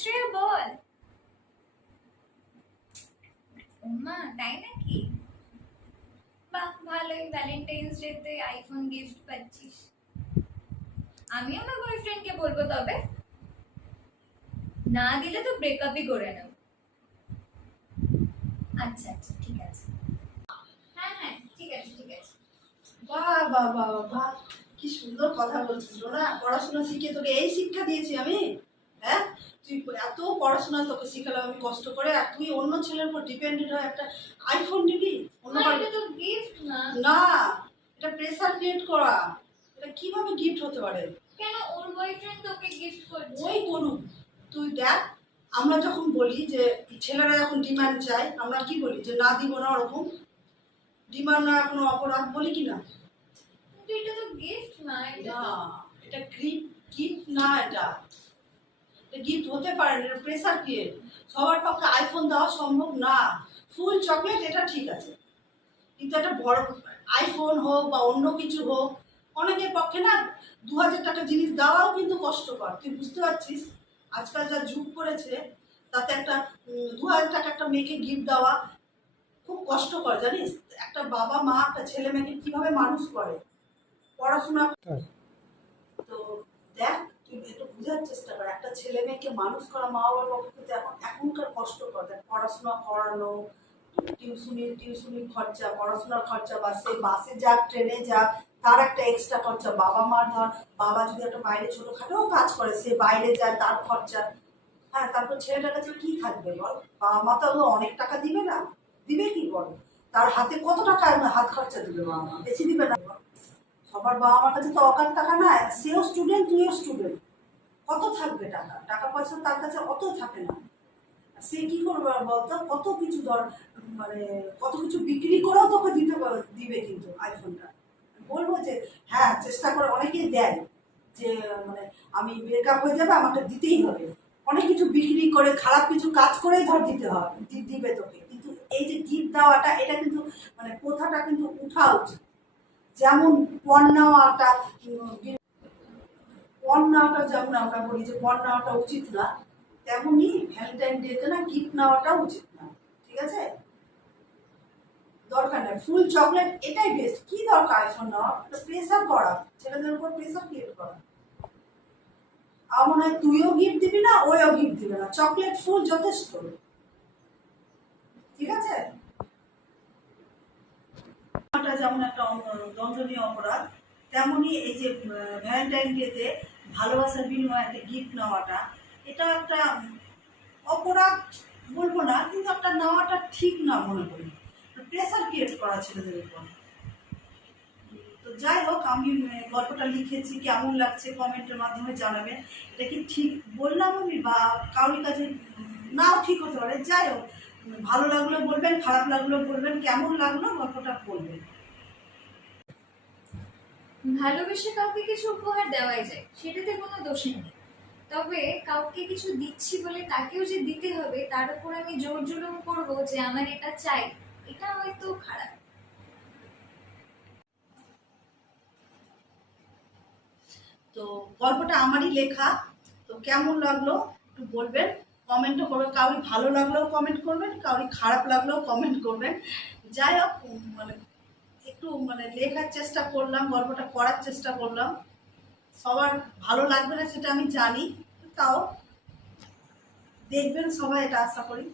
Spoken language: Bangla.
শ্রেয়া বল। ওমা তাই নাকি? বাহ ভালোই, ভ্যালেন্টাইন্স ডে তে আইফোন গিফট পাচ্ছিস। আমিও আমার বয়ফ্রেন্ডকে বলবো, তবে না দিলে তো ব্রেকআপই করে নেব। আচ্ছা আচ্ছা ঠিক আছে। হ্যাঁ হ্যাঁ ঠিক আছে ঠিক আছে। বাহ বাহ বাহ বাহ, কি সুন্দর কথা বলছিস না। পড়াশোনা শিখে তোকে এই শিক্ষা দিয়েছি আমি? হ্যাঁ, তুই এত পড়াশোনা তোকে শিখালাম আমি কষ্ট করে, আর তুই অন্য ছেলের উপর ডিপেন্ডেন্ট হয়ে একটা আইফোন নিবি? এটা তো গিফট না। না, এটা প্রেসার ক্রিয়েট করা। এটা কিভাবে গিফট হতে পারে? কেন, ওর বয়ফ্রেন্ড তোকে গিফট করছে। ওই করুক, তুই দেখ। আমরা যখন বলি যে ছেলেরা যখন ডিমান্ড চায়, আমরা কি বলি যে না দিব না, ওরকম ডিমান্ড না কোনো অপরাধ বলি কি না? কিন্তু এটা তো গিফট না। না, এটা গিফট না, এটা গিফট হতে পারে না, এটা প্রেসার ক্রিয়েট। সবার পক্ষে আইফোন দেওয়া সম্ভব না। ফুল চকলেট এটা ঠিক আছে, কিন্তু একটা বড় আইফোন হোক বা অন্য কিছু হোক, অনেকের পক্ষে না 2000 টাকা জিনিস দেওয়াও কিন্তু কষ্টকর। তুই বুঝতে পারছিস আজকাল যা যুগ করেছে, তাতে একটা 2000 টাকা একটা মেয়েকে গিফট দেওয়া খুব কষ্টকর, জানিস? একটা বাবা মা একটা ছেলে মেয়েকে কিভাবে মানুষ করে, পড়াশোনা। তো দেখ, তুই একটু বোঝার চেষ্টা কর, একটা ছেলে মেয়েকে মানুষ করা মা বাবার পক্ষে কিন্তু এখনকার কষ্টকর। দেখ, পড়াশোনা করানো, টিউশনির খরচা, পড়াশোনার খরচা, বাসে যাক ট্রেনে যাক, তার একটা এক্সট্রা খরচা। বাবা মার ধর, বাবা যদি একটা বাইরে ছোটখাটো কাজ করে, সে বাইরে যায়, তার খরচা। হ্যাঁ, তারপর ছেলেটার কাছে কি থাকবে বল? বাবা মা তো অনেক টাকা দিবে না, দিবে কি বল? তার হাতে কত টাকা হাত খরচা দিবে বাবা মা? বেশি দিবে না। সবার বাবা মার কাছে তো অকাল টাকা না। সেও স্টুডেন্ট, তুইও স্টুডেন্ট, কত থাকবে টাকা? টাকা পয়সা তার কাছে অত থাকে না। সে কি করবে বলতো? কত কিছু মানে কত কিছু বিক্রি করেও তোকে দিবে কিন্তু আইফোনটা। বলবো যে হ্যাঁ, চেষ্টা করে, অনেকেই দেয় যে মানে আমি ব্রেকআপ হয়ে যাবে, আমাকে দিতেই হবে। অনেক কিছু বিক্রি করে, খারাপ কিছু কাজ করেই ধর দিতে হবে, দিবে তোকে। কিন্তু এই যে গিফট দেওয়াটা, এটা কিন্তু মানে প্রথাটা কিন্তু উঠা উচিত। যেমন পণ নেওয়াটা, যেমন আমরা বলি যে পণ নেওয়াটা উচিত না, তেমনি ভ্যালেন্টাইন ডেতে না গিফট নেওয়াটা উচিত না। ঠিক আছে? দরকার নেই ফুল চকলেট, এটাই বেস্ট। কি দরকার আইফোন নেওয়া? প্রেসার করা, ছেলেদের উপর প্রেসার ক্রিয়েট করা। আমার মনে হয় তুইও গিফট দিবি না, ওইও গিফট দিবে না, চকলেট ফুল যথেষ্ট। ঠিক আছে? যেমন একটা দণ্ডনীয় অপরাধ, তেমনি এই যে ভ্যালেন্টাইন ডেতে ভালোবাসার বিনিময়ে একটা গিফট নেওয়াটা, এটা একটা অপরাধ বলবো না, কিন্তু একটা নেওয়াটা ঠিক না মনে করি। প্রেসার ক্রিয়েট করা ছেলেদের উপর। তো যাই হোক, আমি গল্পটা লিখেছি, কেমন লাগছে কমেন্টের মাধ্যমে জানাবেন। এটা কি ঠিক বললাম আমি, বা কারোর কাছে নাও ঠিক হতে পারে। যাই হোক, ভালো লাগলেও বলবেন, খারাপ লাগলেও বলবেন, কেমন লাগলো গল্পটা বলবেন। ভালোবেসে কাউকে কিছু উপহার দেওয়াই যায়, সেটাতে কোনো দোষ নেই। তবে কাউকে কিছু দিচ্ছি বলে তাকেও যে দিতে হবে, তার উপর আমি জোর জুলুম করবো যে আমার এটা চাই, এটা হয়তো খারাপ। তো গল্পটা আমারই লেখা, তো কেমন লাগলো একটু বলবেন, কমেন্টও করবেন। কাউরি ভালো লাগলেও কমেন্ট করবেন, কাউরি খারাপ লাগলেও কমেন্ট করবেন। যাই হোক, মানে একটু মানে লেখার চেষ্টা করলাম, গল্পটা পড়ার চেষ্টা করলাম। সবার ভালো লাগবে না সেটা আমি জানি, তাও দেখবেন সবাই, এটা আশা করি।